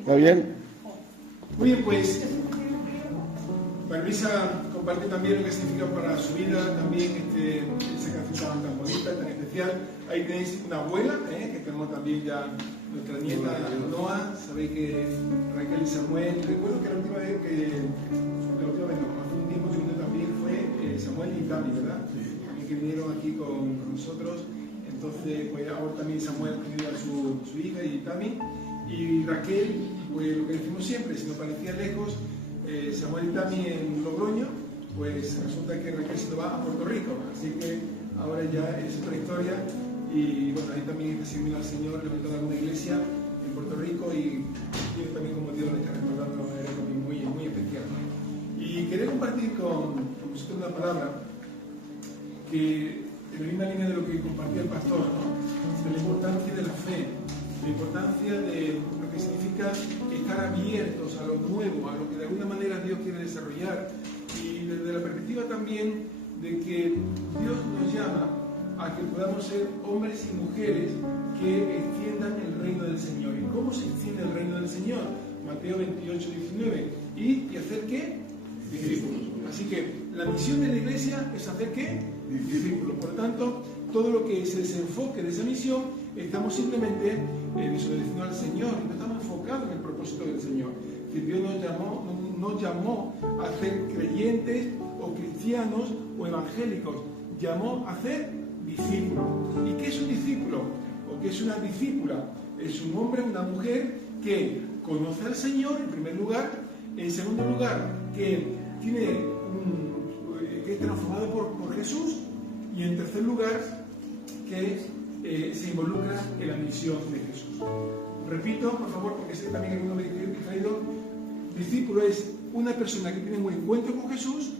¿Está bien? Muy bien, pues Luisa comparte también lo que significa para su vida también esa canción tan bonita, tan especial. Ahí tenéis una abuela, que tenemos también ya nuestra nieta Noa. Sabéis que Raquel y Samuel, recuerdo que la última vez hace un tiempo que vino también fue Samuel y Tami, ¿verdad? También que vinieron aquí con nosotros. Entonces, pues ahora también Samuel ha tenido a su hija y Tami. Y Raquel, pues lo que decimos siempre, si nos parecía lejos, Samuel y Tami en Logroño, pues resulta que Raquel se va a Puerto Rico, así que ahora ya es otra historia. Y bueno, ahí también está sirviendo al Señor, levantando alguna iglesia en Puerto Rico, y yo también como Dios le está recordando de una manera también muy especial. Y quería compartir con vosotros una palabra que en la misma línea de lo que compartía el pastor, ¿no? De la importancia de la fe, la importancia de lo que significa estar abiertos a lo nuevo, a lo que de alguna manera Dios quiere desarrollar, y desde la perspectiva también de que Dios nos llama a que podamos ser hombres y mujeres que extiendan el reino del Señor. ¿Y cómo se extiende el reino del Señor? Mateo 28, 19. ¿Y hacer qué? Discípulos. Así que la misión de la iglesia es hacer qué? Discípulos. Por lo tanto, todo lo que se desenfoque de esa misión, estamos simplemente desobedeciendo al Señor, y no estamos enfocados en el propósito del Señor. Que Dios nos llamó a ser creyentes o cristianos o evangélicos, llamó a ser discípulos. ¿Y qué es un discípulo? ¿O qué es una discípula? Es un hombre o una mujer que conoce al Señor en primer lugar, en segundo lugar que es transformado por Jesús, y en tercer lugar que se involucra en la misión de Jesús. Repito, por favor, porque sé también que alguno me ha distraído. Discípulo es una persona que tiene un encuentro con Jesús.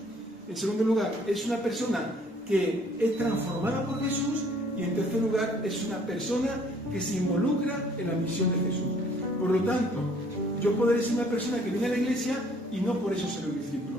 En segundo lugar, es una persona que es transformada por Jesús. Y en tercer lugar, es una persona que se involucra en la misión de Jesús. Por lo tanto, yo podré ser una persona que viene a la iglesia y no por eso seré un discípulo.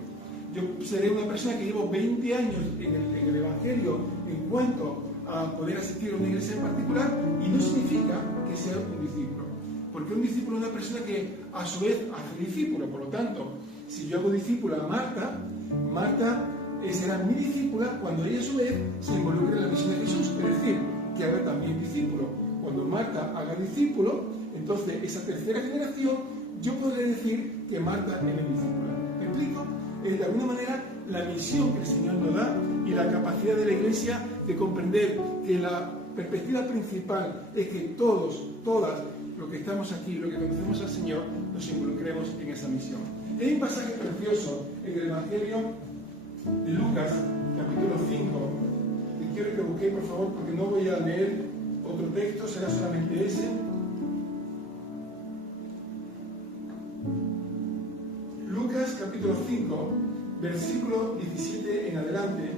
Yo seré una persona que llevo 20 años en el Evangelio en cuanto a poder asistir a una iglesia en particular, y no significa que sea un discípulo. Porque un discípulo es una persona que a su vez hace discípulo. Por lo tanto, si yo hago discípula a Marta será mi discípula cuando ella a su vez se involucre en la misión de Jesús, es decir, que haga también discípulo. Cuando Marta haga discípulo, entonces esa tercera generación, yo podré decir que Marta es mi discípula. ¿Me explico? Es de alguna manera la misión que el Señor nos da, y la capacidad de la iglesia de comprender que la perspectiva principal es que todas, los que estamos aquí, los que conocemos al Señor, nos involucremos en esa misión. Hay un pasaje precioso en el Evangelio de Lucas, capítulo 5, que quiero que busquéis, por favor, porque no voy a leer otro texto, será solamente ese. Lucas, capítulo 5, versículo 17 en adelante.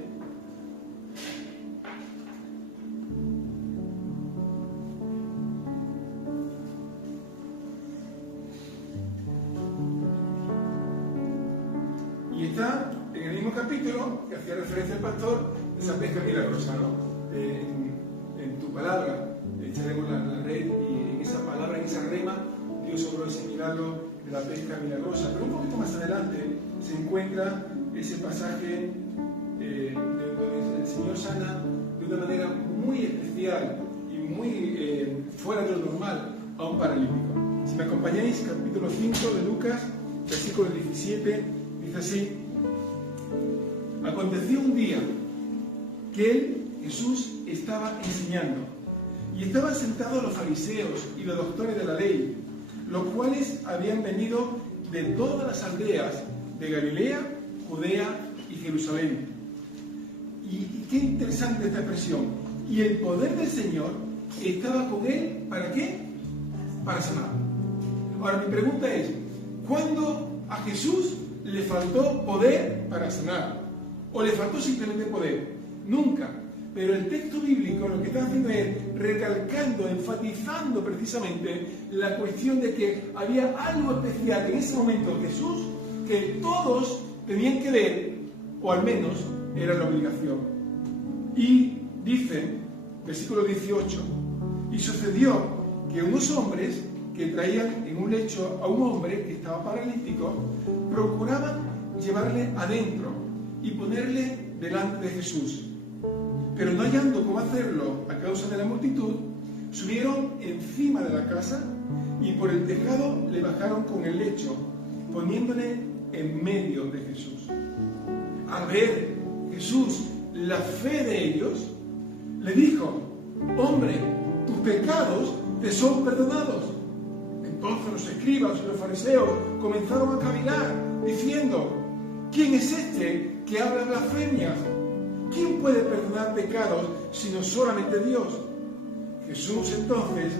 Y está en el mismo capítulo que hacía referencia al pastor, de esa pesca milagrosa, ¿no? En tu palabra echaremos la red, y en esa palabra, en esa rema, Dios obró ese milagro de la pesca milagrosa. Pero un poquito más adelante se encuentra ese pasaje donde el Señor sana de una manera muy especial y muy fuera de lo normal a un paralítico. Si me acompañáis, capítulo 5 de Lucas, versículo 17, dice así: aconteció un día que él, Jesús, estaba enseñando, y estaban sentados los fariseos y los doctores de la ley, los cuales habían venido de todas las aldeas de Galilea, Judea y Jerusalén. Y qué interesante esta expresión. Y el poder del Señor estaba con él, ¿para qué? Para sanar. Ahora mi pregunta es, ¿cuándo a Jesús le faltó poder para sanar? ¿O le faltó simplemente poder? Nunca. Pero el texto bíblico lo que está haciendo es recalcando, enfatizando precisamente la cuestión de que había algo especial en ese momento en Jesús que todos tenían que ver, o al menos era la obligación. Y dice, versículo 18, y sucedió que unos hombres que traían en un lecho a un hombre que estaba paralítico, procuraban llevarle adentro y ponerle delante de Jesús. Pero no hallando cómo hacerlo a causa de la multitud, subieron encima de la casa y por el tejado le bajaron con el lecho, poniéndole en medio de Jesús. Al ver Jesús la fe de ellos, le dijo: hombre, tus pecados te son perdonados. Entonces los escribas y los fariseos comenzaron a cavilar, diciendo: ¿quién es este que habla blasfemias? ¿Quién puede perdonar pecados sino solamente Dios? Jesús entonces,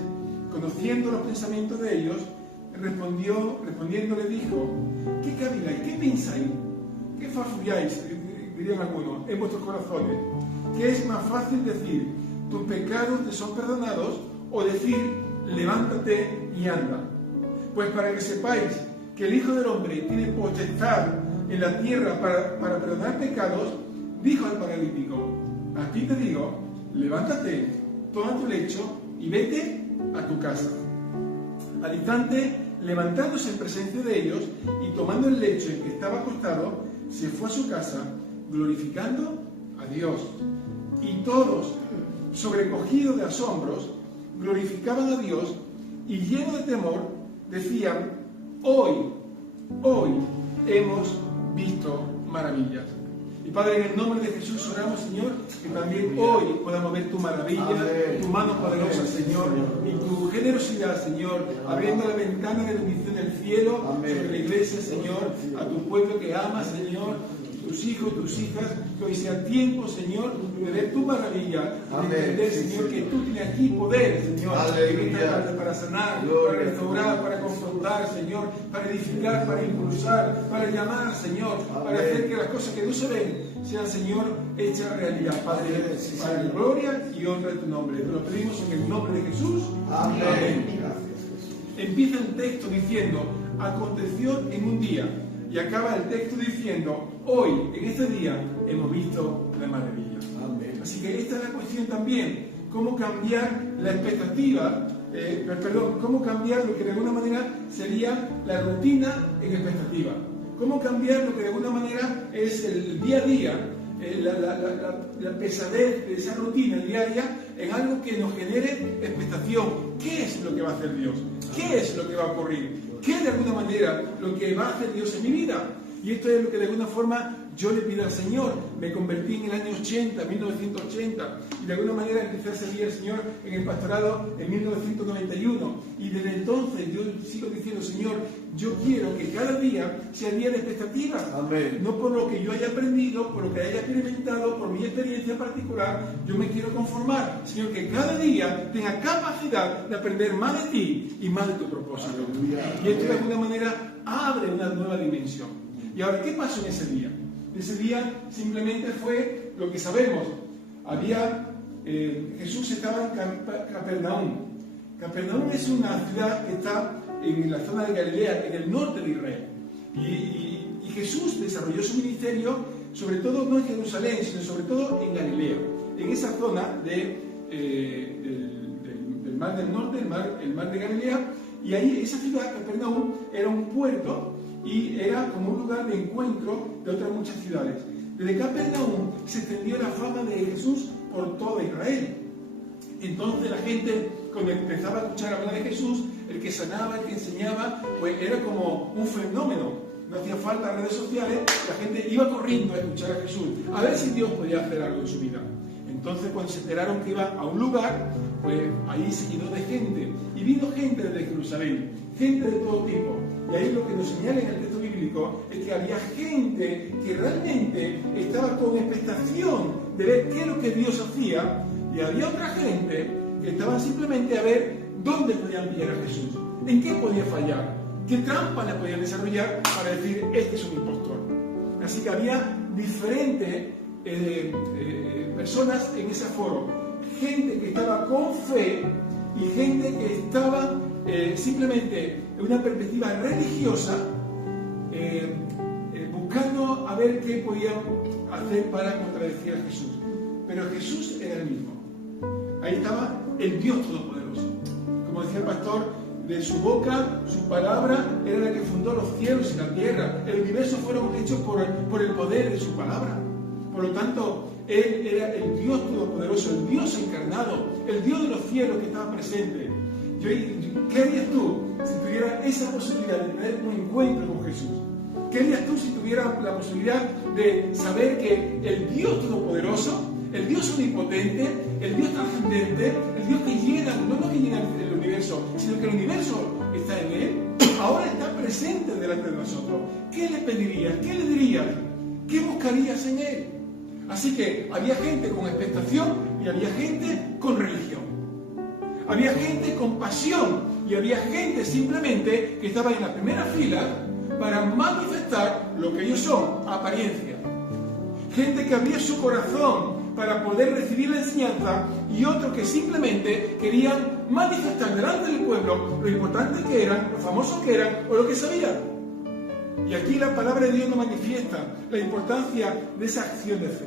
conociendo los pensamientos de ellos, respondiendo le dijo: ¿qué caviláis? ¿Qué pensáis? ¿Qué farfulláis? Dirían algunos, en vuestros corazones. ¿Qué es más fácil decir: tus pecados te son perdonados, o decir: levántate y anda? Pues para que sepáis que el Hijo del Hombre tiene potestad en la tierra para perdonar pecados, dijo al paralítico: a ti te digo, levántate, toma tu lecho y vete a tu casa. Al instante, levantándose en presencia de ellos y tomando el lecho en que estaba acostado, se fue a su casa, glorificando a Dios. Y todos, sobrecogidos de asombros, glorificaban a Dios y llenos de temor, decían: hoy hemos visto maravillas. Y Padre, en el nombre de Jesús oramos, Señor, que también hoy podamos ver tu maravilla, tu mano poderosa, Señor, y tu generosidad, Señor, abriendo la ventana de bendición del cielo sobre la iglesia, Señor, a tu pueblo que ama, Señor, tus hijos, tus hijas, que hoy sea tiempo, Señor, de ver tu maravilla, de entender, Señor, que tú tienes aquí poder, Señor, en esta tarde para sanar, para restaurar, para confrontar, Señor, para edificar, para impulsar, para llamar, Señor, para hacer que las cosas que no se ven sean, Señor, hechas realidad, Padre, para la gloria y honra de tu nombre. Te lo pedimos en el nombre de Jesús. Amén. Empieza el texto diciendo: aconteció en un día. Y acaba el texto diciendo: hoy, en este día, hemos visto la maravilla. Amén. Así que esta es la cuestión también: cómo cambiar la expectativa, cómo cambiar lo que de alguna manera sería la rutina en expectativa. Cómo cambiar lo que de alguna manera es el día a día, la pesadez de esa rutina diaria, en algo que nos genere expectación. ¿Qué es lo que va a hacer Dios? ¿Qué es lo que va a ocurrir? ¿Qué es de alguna manera lo que va a hacer Dios en mi vida? Y esto es lo que de alguna forma yo le pido al Señor. Me convertí en el año 80, 1980, y de alguna manera empecé a servir al Señor en el pastorado en 1991. Y desde entonces yo sigo diciendo: Señor, yo quiero que cada día sea día de expectativas. Amén. No por lo que yo haya aprendido, por lo que haya experimentado, por mi experiencia particular, yo me quiero conformar. Señor, que cada día tenga capacidad de aprender más de ti y más de tu propósito. Y esto de alguna manera abre una nueva dimensión. Y ahora, ¿qué pasó en ese día? Ese día simplemente fue lo que sabemos. Jesús estaba en Capernaum. Capernaum es una ciudad que está en la zona de Galilea, en el norte de Israel. Y Jesús desarrolló su ministerio, sobre todo no en Jerusalén, sino sobre todo en Galilea, en esa zona del mar del norte, el mar de Galilea. Y ahí, esa ciudad, Capernaum, era un puerto y era como un lugar de encuentro de otras muchas ciudades. Desde Capernaum se extendió la fama de Jesús por toda Israel. Entonces la gente, cuando empezaba a escuchar hablar de Jesús, el que sanaba, el que enseñaba, pues era como un fenómeno. No hacía falta redes sociales, la gente iba corriendo a escuchar a Jesús, a ver si Dios podía hacer algo en su vida. Entonces, cuando se enteraron que iba a un lugar, pues ahí se llenó de gente. Y vino gente desde Jerusalén, gente de todo tipo. Y ahí lo que nos señala en el texto bíblico es que había gente que realmente estaba con expectación de ver qué es lo que Dios hacía, y había otra gente que estaba simplemente a ver dónde podían pillar a Jesús, en qué podía fallar, qué trampa le podían desarrollar para decir: este es un impostor. Así que había diferentes personas en ese foro, gente que estaba con fe y gente que estaba simplemente en una perspectiva religiosa, buscando a ver qué podían hacer para contradecir a Jesús. Pero Jesús era el mismo. Ahí estaba el Dios Todopoderoso. Como decía el pastor, de su boca, su palabra era la que fundó los cielos y la tierra. El universo fueron hechos por el poder de su palabra. Por lo tanto, Él era el Dios todopoderoso, el Dios encarnado, el Dios de los cielos que estaba presente. ¿Qué harías tú si tuvieras esa posibilidad de tener un encuentro con Jesús? ¿Qué harías tú si tuvieras la posibilidad de saber que el Dios todopoderoso, el Dios omnipotente, el Dios trascendente, el Dios que llena, no que llena el universo, sino que el universo está en Él, ahora está presente delante de nosotros? ¿Qué le pedirías? ¿Qué le dirías? ¿Qué buscarías en Él? Así que había gente con expectación y había gente con religión. Había gente con pasión y había gente simplemente que estaba en la primera fila para manifestar lo que ellos son, apariencia. Gente que abría su corazón para poder recibir la enseñanza y otros que simplemente querían manifestar delante del pueblo lo importante que eran, lo famosos que eran o lo que sabían. Y aquí la palabra de Dios nos manifiesta la importancia de esa acción de fe.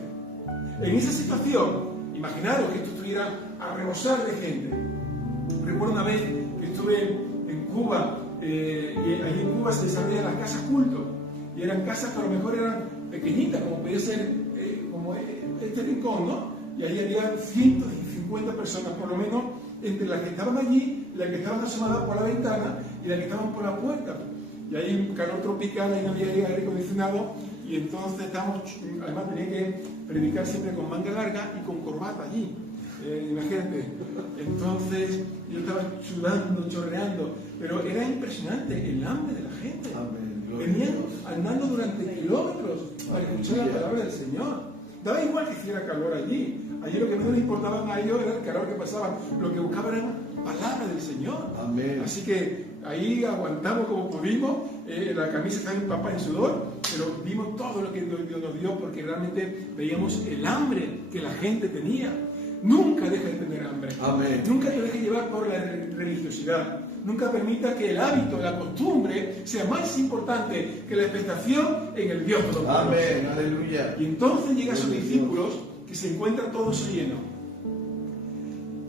En esa situación, imaginaros que esto estuviera a rebosar de gente. Recuerdo una vez que estuve en Cuba, y allí en Cuba se desarrollan las casas culto, y eran casas que a lo mejor eran pequeñitas, como podía ser como este rincón, ¿no? Y ahí había 150 personas, por lo menos, entre las que estaban allí, las que estaban asomadas por la ventana y las que estaban por la puerta. Y ahí un calor tropical, ahí no había aire acondicionado, y entonces además tenía que predicar siempre con manga larga y con corbata allí. Imagínate. Entonces yo estaba sudando, chorreando, pero era impresionante el hambre de la gente. Venían andando durante kilómetros para escuchar la palabra del Señor. Daba igual que hiciera calor allí. Allí lo que menos les importaba a ellos era el calor que pasaban. Lo que buscaban era palabra del Señor. Amén. Así que ahí aguantamos como pudimos. La camisa estaba empapada en sudor, pero vimos todo lo que Dios nos dio porque realmente veíamos el hambre que la gente tenía. Nunca deja de tener hambre. Amén. Nunca te dejes llevar por la religiosidad. Nunca permita que el hábito, la costumbre, sea más importante que la expectación en el Dios todopoderoso. Amén. Aleluya. Y entonces llegan sus discípulos que se encuentran todos llenos.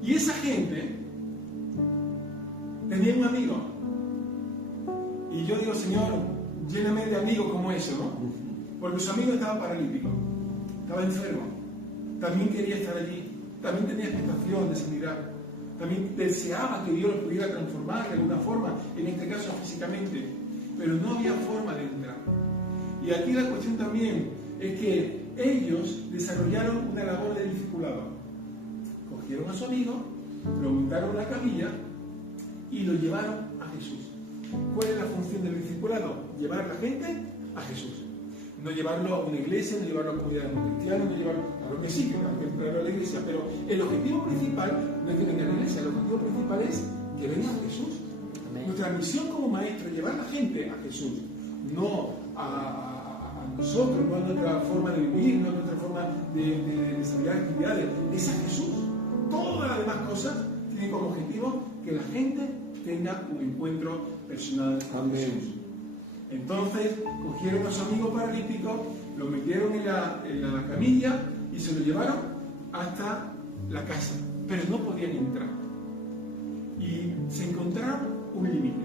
Y esa gente tenía un amigo. Y yo digo, Señor, lléname de amigos como eso, ¿no? Porque su amigo estaba paralítico, estaba enfermo, también quería estar allí. También tenía expectación de sanidad. También deseaba que Dios lo pudiera transformar de alguna forma, en este caso físicamente. Pero no había forma de entrar. Y aquí la cuestión también es que ellos desarrollaron una labor de discipulado. Cogieron a su amigo, lo montaron en la camilla y lo llevaron a Jesús. ¿Cuál es la función del discipulado? Llevar a la gente a Jesús. No llevarlo a una iglesia, no llevarlo a una comunidad cristiana, no llevarlo, claro que sí, que hay que traerlo a la iglesia, pero el objetivo principal no es que venga a la iglesia, el objetivo principal es que venga a Jesús. Amén. Nuestra misión como maestro es llevar a la gente a Jesús, no a nosotros, no a nuestra forma de vivir, no a nuestra forma de desarrollar actividades, es a Jesús. Todas las demás cosas tienen como objetivo que la gente tenga un encuentro personal con Jesús. Entonces cogieron a su amigo paralítico, lo metieron en la camilla y se lo llevaron hasta la casa, pero no podían entrar. Y se encontraron un límite.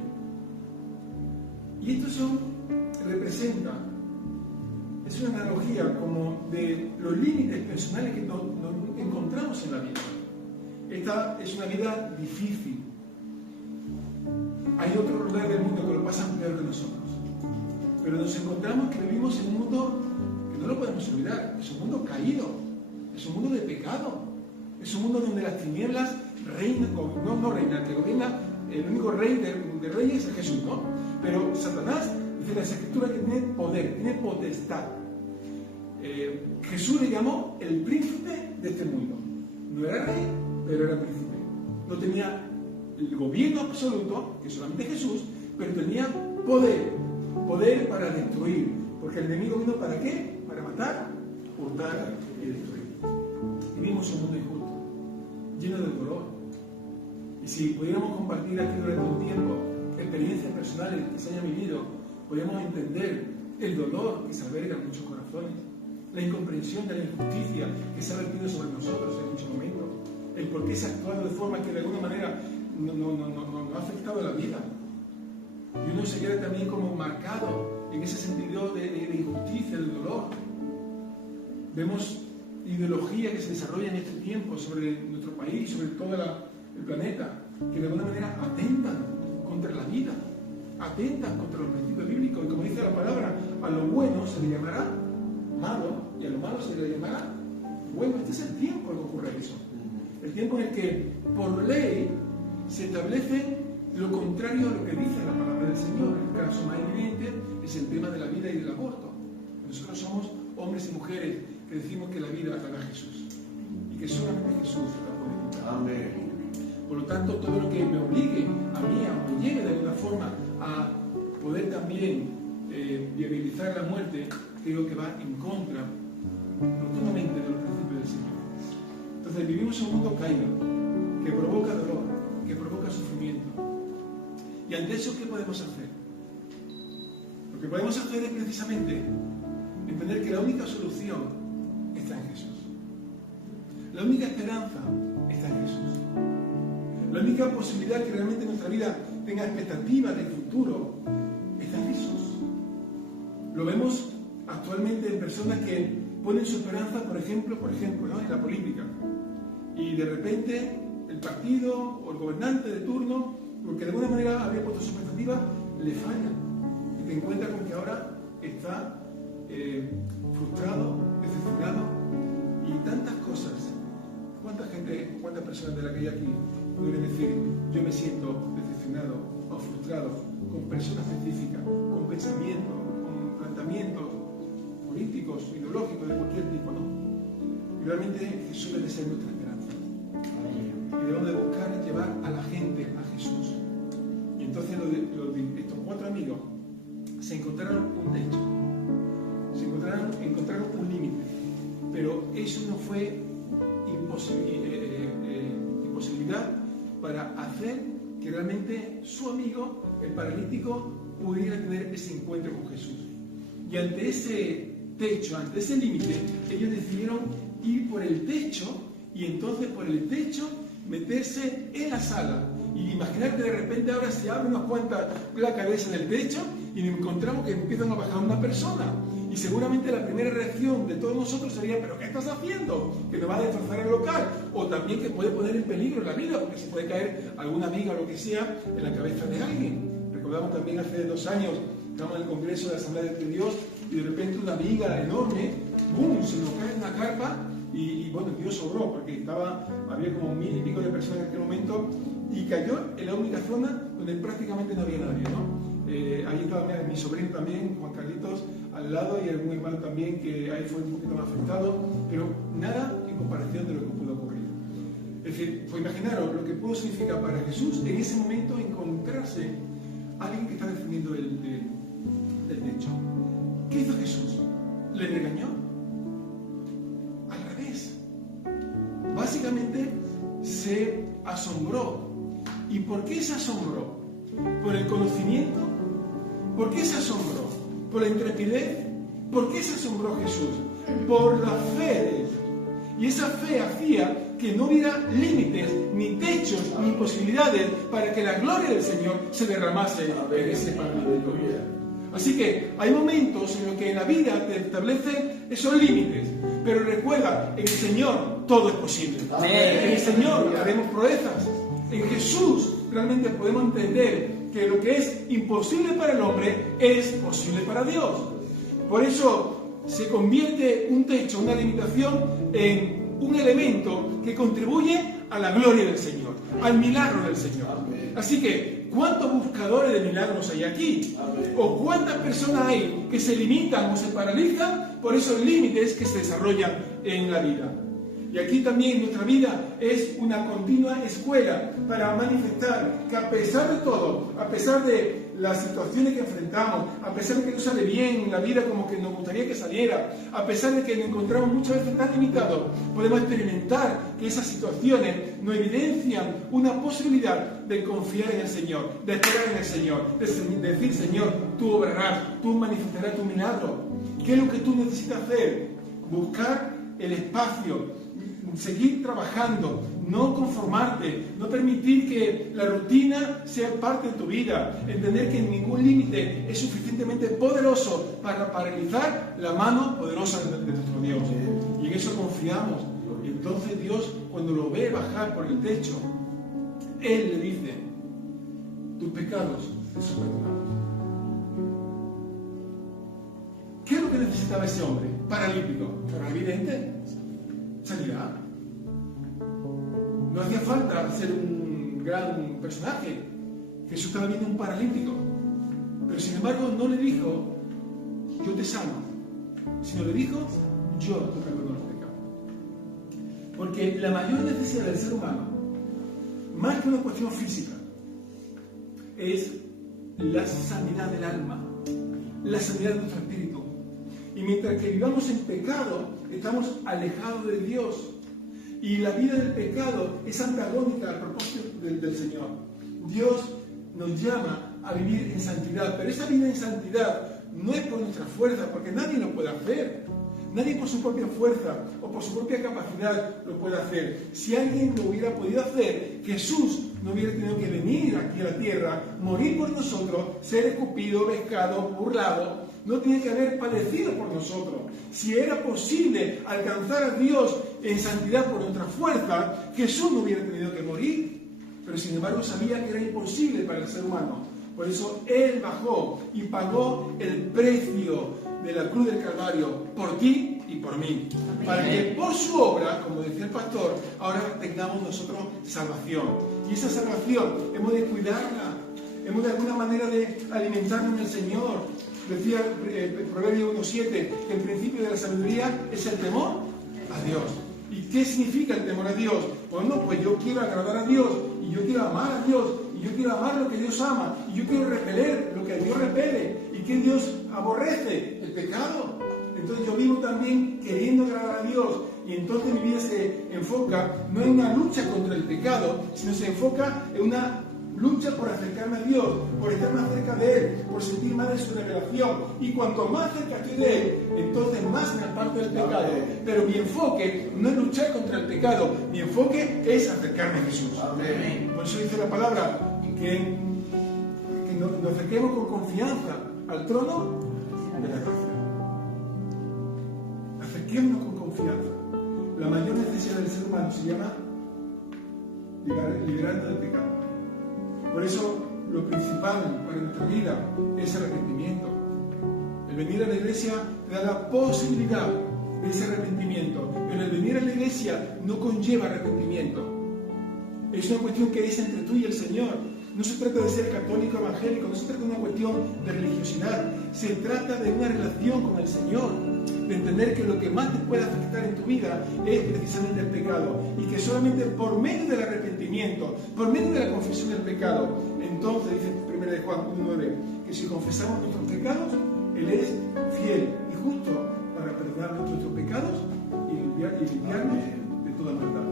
Y esto representa, es una analogía como de los límites personales que nos encontramos en la vida. Esta es una vida difícil. Hay otros lugares del mundo que lo pasan peor que nosotros. Pero nos encontramos que vivimos en un mundo que no lo podemos olvidar. Es un mundo caído. Es un mundo de pecado. Es un mundo donde las tinieblas reinan, no reinan, que gobierna el único rey de reyes es Jesús, ¿no? Pero Satanás, dice la Escritura, que tiene poder, tiene potestad. Jesús le llamó el príncipe de este mundo. No era rey, pero era príncipe. No tenía el gobierno absoluto, que solamente Jesús, pero tenía poder para destruir, porque el enemigo vino ¿para qué? Para matar, hurtar y destruir. Vivimos un mundo injusto, lleno de dolor. Y si pudiéramos compartir aquí durante un tiempo experiencias personales que se hayan vivido, podríamos entender el dolor que se alberga en muchos corazones, la incomprensión de la injusticia que se ha vertido sobre nosotros en muchos momentos, el por qué se ha actuado de forma que de alguna manera no ha afectado a la vida. Y uno se queda también como marcado en ese sentido de injusticia, de dolor. Vemos ideología que se desarrolla en este tiempo sobre nuestro país, sobre todo el planeta, que de alguna manera atentan contra la vida, atentan contra los principios bíblicos. Y como dice la palabra, a lo bueno se le llamará malo y a lo malo se le llamará bueno. Este es el tiempo en que ocurre eso. El tiempo en el que por ley se establece lo contrario a lo que dice la palabra del Señor. El caso más evidente es el tema de la vida y del aborto. Nosotros somos hombres y mujeres que decimos que la vida la da Jesús y que solamente Jesús la puede quitar. Amén. Por lo tanto, todo lo que me obligue a mí o me lleve de alguna forma a poder también viabilizar la muerte, creo que va en contra rotundamente de los principios del Señor. Entonces vivimos en un mundo caído que provoca dolor, que provoca sufrimiento. Y ante eso, ¿qué podemos hacer? Lo que podemos hacer es precisamente entender que la única solución está en Jesús. La única esperanza está en Jesús. La única posibilidad que realmente nuestra vida tenga expectativas de futuro está en Jesús. Lo vemos actualmente en personas que ponen su esperanza, por ejemplo, ¿no?, en la política. Y de repente el partido o el gobernante de turno, porque de alguna manera había puesto su expectativa, le falla. Y te encuentras con que ahora está frustrado, decepcionado y tantas cosas. ¿Cuántas personas de las que hay aquí podrían decir: yo me siento decepcionado o frustrado con personas específicas, con pensamientos, con planteamientos políticos, ideológicos de cualquier tipo? No. Y realmente Jesús debe ser nuestra esperanza. Y debemos de buscar llevar a la gente a Jesús. Y entonces estos 4 amigos se encontraron un techo, encontraron un límite, pero eso no fue imposibilidad para hacer que realmente su amigo, el paralítico, pudiera tener ese encuentro con Jesús. Y ante ese techo, ante ese límite, ellos decidieron ir por el techo y entonces por el techo meterse en la sala. Y imaginar que de repente ahora se abren unas cuantas placas del techo y nos encontramos que empiezan a bajar una persona. Y seguramente la primera reacción de todos nosotros sería: ¿pero qué estás haciendo? Que nos va a destrozar el local. O también que puede poner en peligro la vida, porque se puede caer alguna viga o lo que sea en la cabeza de alguien. Recordamos también hace 2 años, estábamos en el Congreso de la Asamblea de Dios y de repente una viga enorme, ¡bum!, se nos cae en la carpa y bueno, Dios sobró, porque había como 1000 y pico de personas en aquel momento y cayó en la única zona donde prácticamente no había nadie, ¿no? Ahí estaba mi sobrino también, Juan Carlitos, al lado, y el muy hermano también, que ahí fue un poquito más afectado, pero nada en comparación de lo que pudo ocurrir. Es decir, pues imaginaros lo que pudo significar para Jesús en ese momento encontrarse a alguien que está defendiendo del techo. ¿Qué hizo Jesús? ¿Le regañó? Al revés. Básicamente se asombró. ¿Y por qué se asombró? ¿Por el conocimiento? ¿Por qué se asombró? ¿Por la intrepidez? ¿Por qué se asombró Jesús? Por la fe de ellos. Y esa fe hacía que no hubiera límites, ni techos, ni posibilidades para que la gloria del Señor se derramase en ese paralítico. Así que hay momentos en los que en la vida te establecen esos límites, pero recuerda, en el Señor todo es posible. En el Señor haremos proezas. En Jesús realmente podemos entender que lo que es imposible para el hombre es posible para Dios. Por eso se convierte un techo, una limitación, en un elemento que contribuye a la gloria del Señor, al milagro del Señor. Así que, ¿cuántos buscadores de milagros hay aquí? ¿O cuántas personas hay que se limitan o se paralizan por esos límites que se desarrollan en la vida? Y aquí también nuestra vida es una continua escuela para manifestar que a pesar de todo, a pesar de las situaciones que enfrentamos, a pesar de que no sale bien la vida como que nos gustaría que saliera, a pesar de que nos encontramos muchas veces tan limitados, podemos experimentar que esas situaciones nos evidencian una posibilidad de confiar en el Señor, de esperar en el Señor, de decir: Señor, tú obrarás, tú manifestarás tu milagro. ¿Qué es lo que tú necesitas hacer? Buscar el espacio, seguir trabajando, no conformarte, no permitir que la rutina sea parte de tu vida, entender que ningún límite es suficientemente poderoso para paralizar la mano poderosa de nuestro Dios. Y en eso confiamos. Y entonces Dios, cuando lo ve bajar por el techo, Él le dice: tus pecados te son perdonados. ¿Qué es lo que necesitaba ese hombre paralítico? Era evidente: sanidad. No hacía falta ser un gran personaje. Jesús estaba viendo un paralítico. Pero sin embargo no le dijo: yo te sano, sino le dijo: yo te perdono los pecados. Porque la mayor necesidad del ser humano, más que una cuestión física, es la sanidad del alma, la sanidad de nuestro espíritu. Y mientras que vivamos en pecado, estamos alejados de Dios. Y la vida del pecado es antagónica al propósito del Señor. Dios nos llama a vivir en santidad, pero esa vida en santidad no es por nuestra fuerza, porque nadie lo puede hacer. Nadie por su propia fuerza o por su propia capacidad lo puede hacer. Si alguien lo hubiera podido hacer, Jesús no hubiera tenido que venir aquí a la tierra, morir por nosotros, ser escupido, pescado, burlado. No tiene que haber padecido por nosotros. Si era posible alcanzar a Dios en santidad por nuestra fuerza, Jesús no hubiera tenido que morir. Pero sin embargo sabía que era imposible para el ser humano. Por eso Él bajó y pagó el precio de la cruz del Calvario por ti y por mí. Amén. Para que por su obra, como decía el pastor, ahora tengamos nosotros salvación. Y esa salvación hemos de cuidarla, hemos de alguna manera de alimentarnos en el Señor. Decía Proverbio 1:7 que el principio de la sabiduría es el temor a Dios. ¿Y qué significa el temor a Dios? Bueno, pues yo quiero agradar a Dios, y yo quiero amar a Dios, y yo quiero amar lo que Dios ama, y yo quiero repeler lo que Dios repele. ¿Y qué Dios aborrece? El pecado. Entonces yo vivo también queriendo agradar a Dios, y entonces mi vida se enfoca no en una lucha contra el pecado, sino se enfoca en una lucha por acercarme a Dios, por estar más cerca de Él, por sentir más de su revelación. Y cuanto más cerca estoy de Él, entonces más me aparto del pecado. Pero mi enfoque no es luchar contra el pecado, mi enfoque es acercarme a Jesús. Amén. Por eso dice la palabra que nos acerquemos con confianza al trono de la gracia. Acerquémonos con confianza. La mayor necesidad del ser humano se llama liberarnos del pecado. Por eso lo principal para nuestra vida es el arrepentimiento. El venir a la iglesia te da la posibilidad de ese arrepentimiento, pero el venir a la iglesia no conlleva arrepentimiento. Es una cuestión que es entre tú y el Señor. No se trata de ser católico evangélico, no se trata de una cuestión de religiosidad. Se trata de una relación con el Señor, de entender que lo que más te puede afectar en tu vida es precisamente el pecado, y que solamente por medio del arrepentimiento, por medio de la confesión del pecado, entonces dice 1 de Juan 1:9, que si confesamos nuestros pecados, Él es fiel y justo para perdonar nuestros pecados y limpiarnos de toda maldad.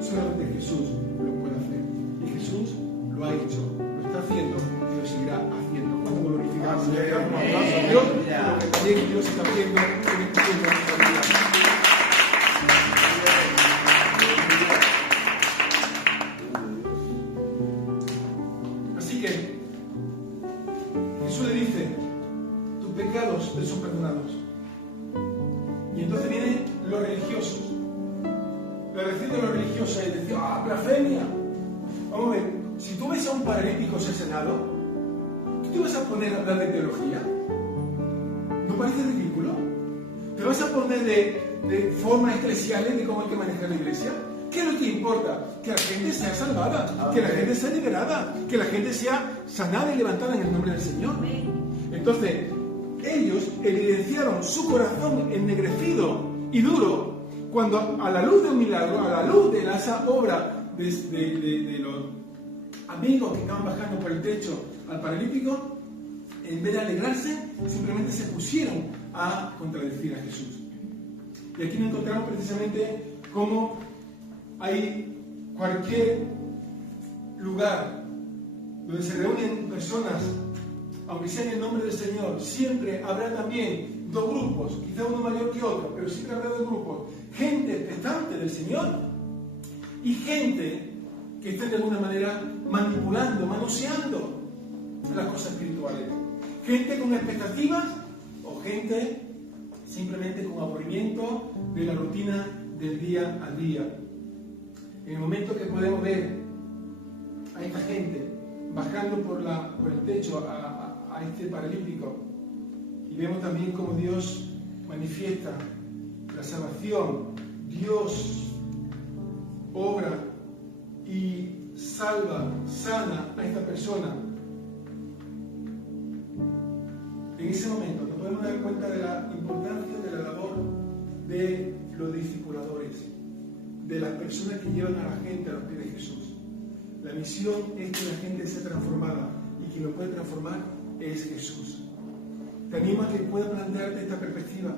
Solamente Jesús lo puede hacer, y Jesús lo ha hecho, lo está haciendo y lo seguirá haciendo. Cuando glorificamos, le damos un aplauso a Dios por lo que también Dios está haciendo en este tiempo de nuestra vida. Así que Jesús le dice: tus pecados te son perdonados. Y entonces vienen los religiosos. La reacción de los religiosos es decir: ¡ah, blasfemia! Vamos a ver. Si tú ves a un paralítico ser sanado, ¿tú te vas a poner a hablar de teología? ¿No parece ridículo? ¿Te vas a poner de formas eclesiales de cómo hay que manejar la iglesia? ¿Qué es lo que importa? Que la gente sea salvada, que la gente sea liberada, que la gente sea sanada y levantada en el nombre del Señor. Entonces, ellos evidenciaron su corazón ennegrecido y duro cuando, a la luz de un milagro, a la luz de esa obra de los amigos que estaban bajando por el techo al paralítico, en vez de alegrarse, simplemente se pusieron a contradecir a Jesús. Y aquí nos encontramos precisamente cómo hay cualquier lugar donde se reúnen personas, aunque sea en el nombre del Señor, siempre habrá también dos grupos, quizá uno mayor que otro, pero siempre habrá dos grupos: gente expectante del Señor y gente que esté de alguna manera manipulando, manoseando las cosas espirituales. Gente con expectativas o gente simplemente con aburrimiento de la rutina del día a día. En el momento que podemos ver a esta gente bajando por el techo a este paralítico, y vemos también cómo Dios manifiesta la salvación, Dios obra y salva, sana a esta persona. En ese momento nos podemos dar cuenta de la importancia de la labor de los discipuladores, de las personas que llevan a la gente a los pies de Jesús. La misión es que la gente sea transformada, y quien lo puede transformar es Jesús. Te animo a que puedas plantearte esta perspectiva.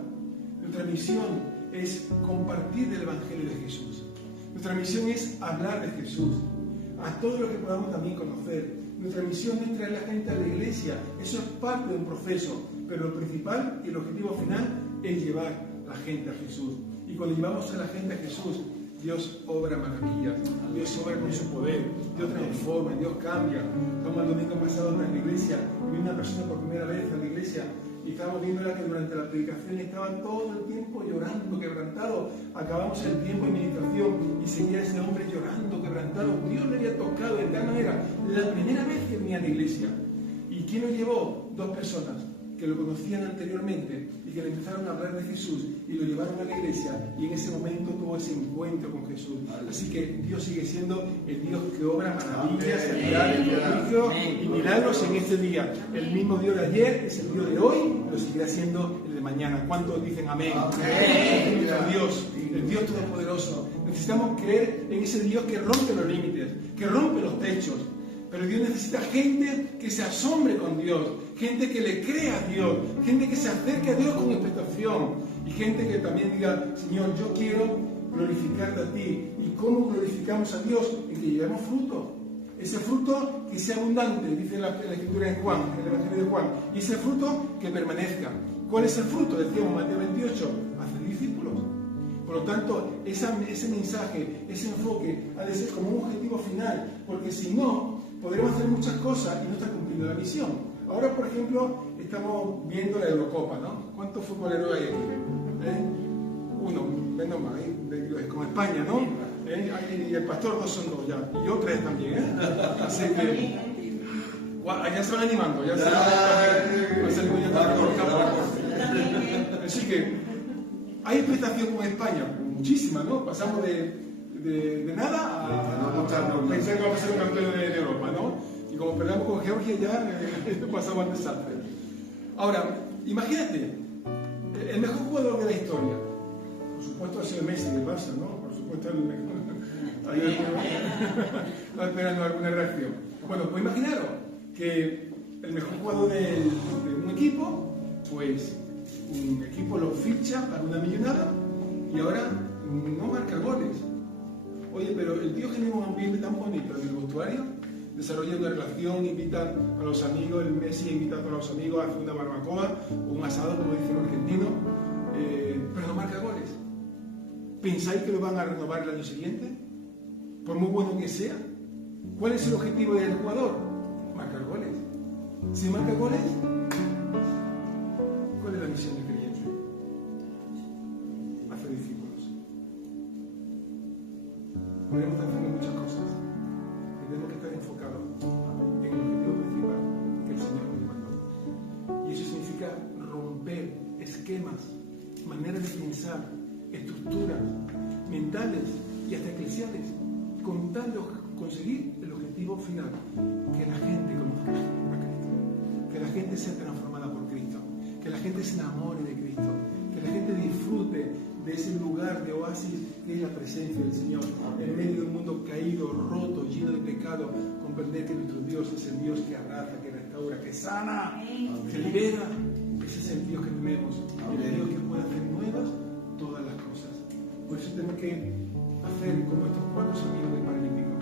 Nuestra misión es compartir el Evangelio de Jesús. Nuestra misión es hablar de Jesús a todos los que podamos también conocer. Nuestra misión es traer a la gente a la iglesia. Eso es parte de un proceso, pero lo principal y el objetivo final es llevar a la gente a Jesús. Y cuando llevamos a la gente a Jesús, Dios obra maravillas, Dios obra con su poder, Dios transforma, Dios cambia. Como el domingo pasado en la iglesia, y vi una persona por primera vez en la iglesia, y estábamos viéndola que durante la predicación estaba todo el tiempo llorando, quebrantado. Acabamos el tiempo de meditación y seguía ese hombre llorando, quebrantado. Dios le había tocado de tal manera, la primera vez que venía a la iglesia. ¿Y quién lo llevó? Dos personas que lo conocían anteriormente y que le empezaron a hablar de Jesús y lo llevaron a la iglesia, y en ese momento tuvo ese encuentro con Jesús. Así que Dios sigue siendo el Dios que obra maravillas, prodigios y milagros en este día. El mismo Dios de ayer es el Dios de hoy, lo seguirá siendo el de mañana. ¿Cuántos dicen amén? Amén. Dios, el Dios Todopoderoso. Necesitamos creer en ese Dios que rompe los límites, que rompe los techos. Pero Dios necesita gente que se asombre con Dios, gente que le crea a Dios, gente que se acerque a Dios con expectación, y gente que también diga: Señor, yo quiero glorificarte a ti. ¿Y cómo glorificamos a Dios? En que llevemos fruto. Ese fruto que sea abundante, dice la escritura en Juan, en el Evangelio de Juan, y ese fruto que permanezca. ¿Cuál es el fruto? Decíamos en Mateo 28, hacer discípulos. Por lo tanto, ese mensaje, ese enfoque ha de ser como un objetivo final, porque si no, podremos hacer muchas cosas y no estar cumpliendo la misión. Ahora, por ejemplo, estamos viendo la Eurocopa, ¿no? ¿Cuántos futboleros hay aquí? Uno, menos mal, como España, ¿no? Y el pastor dos son dos ya, y yo tres también, ¿eh? Así que ya se van animando, ya se van animando. Así que hay expectación con España, muchísima, ¿no? Pasamos de nada a pensar que vamos a ser un campeón de Europa, ¿no? Y como perdamos con Georgia ya pasamos al desastre. Ahora, imagínate, el mejor jugador de la historia, por supuesto ha sido Messi del Barça, ¿no? Por supuesto el mejor. No esperando alguna reacción. Bueno, pues imaginaros que el mejor jugador de un equipo, pues un equipo lo ficha para una millonada y ahora no marca goles. Oye, pero el tío genera un ambiente tan bonito en el vestuario, desarrolla una relación, invita a los amigos, el Messi invita a los amigos a hacer una barbacoa o un asado, como dicen los argentinos, pero no marca goles. ¿Pensáis que lo van a renovar el año siguiente? Por muy bueno que sea. ¿Cuál es el objetivo del jugador? Marcar goles. Si marca goles, ¿cuál es la misión del creyente? Hacer discípulos. Podemos estar haciendo muchas cosas. Tenemos que estar enfocados en el objetivo principal que el Señor nos mandó. Y eso significa romper esquemas, maneras de pensar, estructuras mentales y hasta eclesiales, con tal de conseguir el objetivo final: que la gente conozca a Cristo, que la gente sea transformada por Cristo, que la gente se enamore de Cristo, que la gente disfrute de ese lugar de oasis que es la presencia del Señor, en medio de un mundo caído, roto, lleno de pecado. Comprender que nuestro Dios es el Dios que abraza, que restaura, que sana, que libera. Ese es el Dios que tenemos, el Dios que puede hacer nuevas todas las cosas. Por eso tenemos que hacer como estos cuatro amigos del paralítico: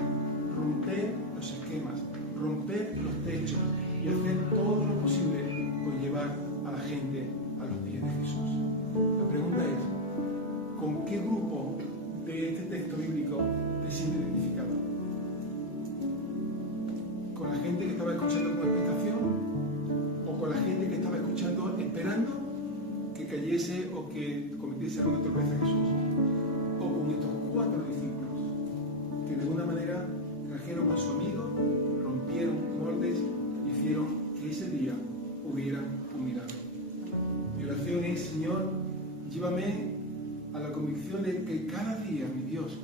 romper los esquemas, romper los techos y hacer todo lo posible por llevar a la gente a los pies de Jesús. La pregunta es: ¿con qué grupo de este texto bíblico te sientes gente que estaba escuchando con expectación o con la gente que estaba escuchando esperando que cayese o que cometiese alguna torpeza Jesús, o con estos 4 discípulos que de alguna manera trajeron a su amigo, rompieron moldes y hicieron que ese día hubiera un milagro. Mi oración es: Señor, llévame a la convicción de que cada día, mi Dios,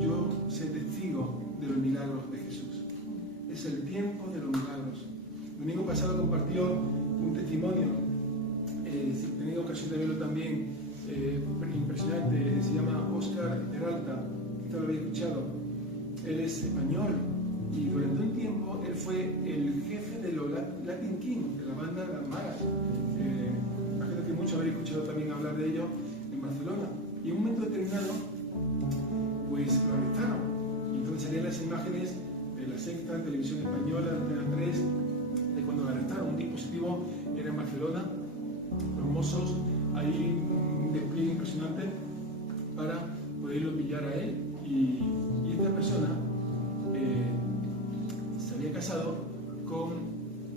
yo sé testigo de los milagros de Jesús. Es el tiempo de los milagros. El domingo pasado compartió un testimonio, si he tenido ocasión de verlo también, impresionante. Se llama Óscar Peralta, usted lo había escuchado. Él es español y durante un tiempo él fue el jefe de los Latin King, de la banda Las Magas. Imagino que muchos habéis escuchado también hablar de ello en Barcelona. Y en un momento determinado, pues lo arrestaron. Y entonces salían las imágenes de La Sexta, en televisión española, de Antena 3, de cuando lo arrestaron. Un dispositivo era en Barcelona, los mozos, hay un despliegue impresionante para poderlo pillar a él. Y esta persona se había casado con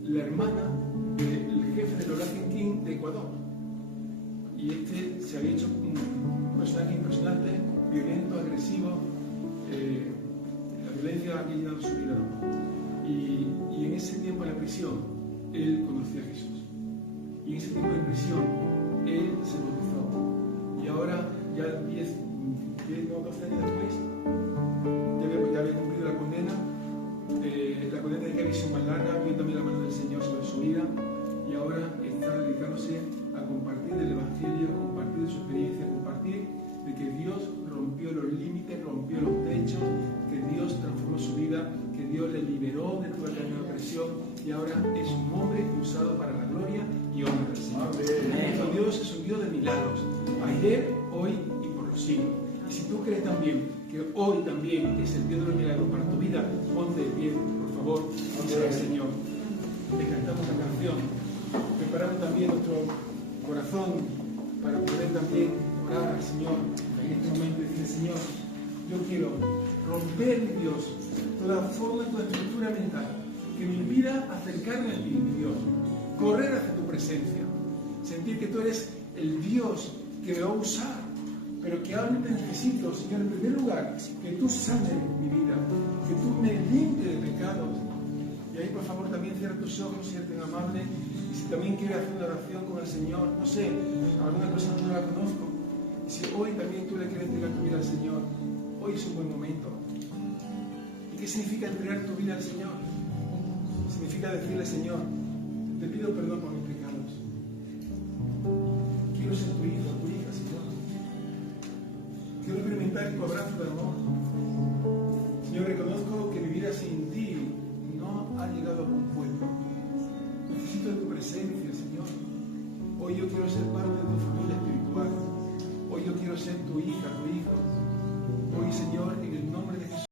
la hermana del jefe de los Latin King de Ecuador. Y este se había hecho un personaje impresionante, violento, agresivo. La violencia había llenado su vida, ¿no? Y en ese tiempo en la prisión, él conocía a Jesús. Y en ese tiempo de prisión, él se bautizó. Y ahora, ya 10 o 12 años después, ya había cumplido la condena de que había sido más larga, vio también la mano del Señor sobre su vida, y ahora está dedicándose a compartir del Evangelio, a compartir de su experiencia, a compartir de que Dios rompió los límites, rompió los techos, que Dios transformó su vida, que Dios le liberó de toda cadena de opresión, y ahora es un hombre usado para la gloria y honra del Señor. Nuestro Dios es un Dios de milagros, ayer, hoy y por los siglos. Y si tú crees también que hoy también es el Dios de los milagros para tu vida, ponte de pie, por favor, y sea el Señor. Le cantamos la canción, preparamos también nuestro corazón para poder también orar al Señor en este momento y decirle: Señor, yo quiero romper, mi Dios, toda forma, toda estructura mental que me impida acercarme a ti, mi Dios, correr hacia tu presencia, sentir que tú eres el Dios que me va a usar, pero que ahora te necesito, Señor, en primer lugar, que tú sanes mi vida, que tú me limpies de pecados. Y ahí, por favor, también cierra tus ojos, si eres tan amable, y si también quieres hacer una oración con el Señor, no sé, alguna persona no la conozco, y si hoy también tú le quieres entregar tu vida al Señor, hoy es un buen momento. ¿Y qué significa entregar tu vida al Señor? Significa decirle: Señor, te pido perdón por mis pecados. Quiero ser tu hijo, tu hija, Señor. Quiero experimentar tu abrazo de amor. Señor, reconozco que mi vida sin ti no ha llegado a buen puerto. Necesito de tu presencia, Señor. Hoy yo quiero ser parte de tu familia espiritual. Hoy yo quiero ser tu hija, tu hijo. Hoy, Señor, en el nombre de Jesús.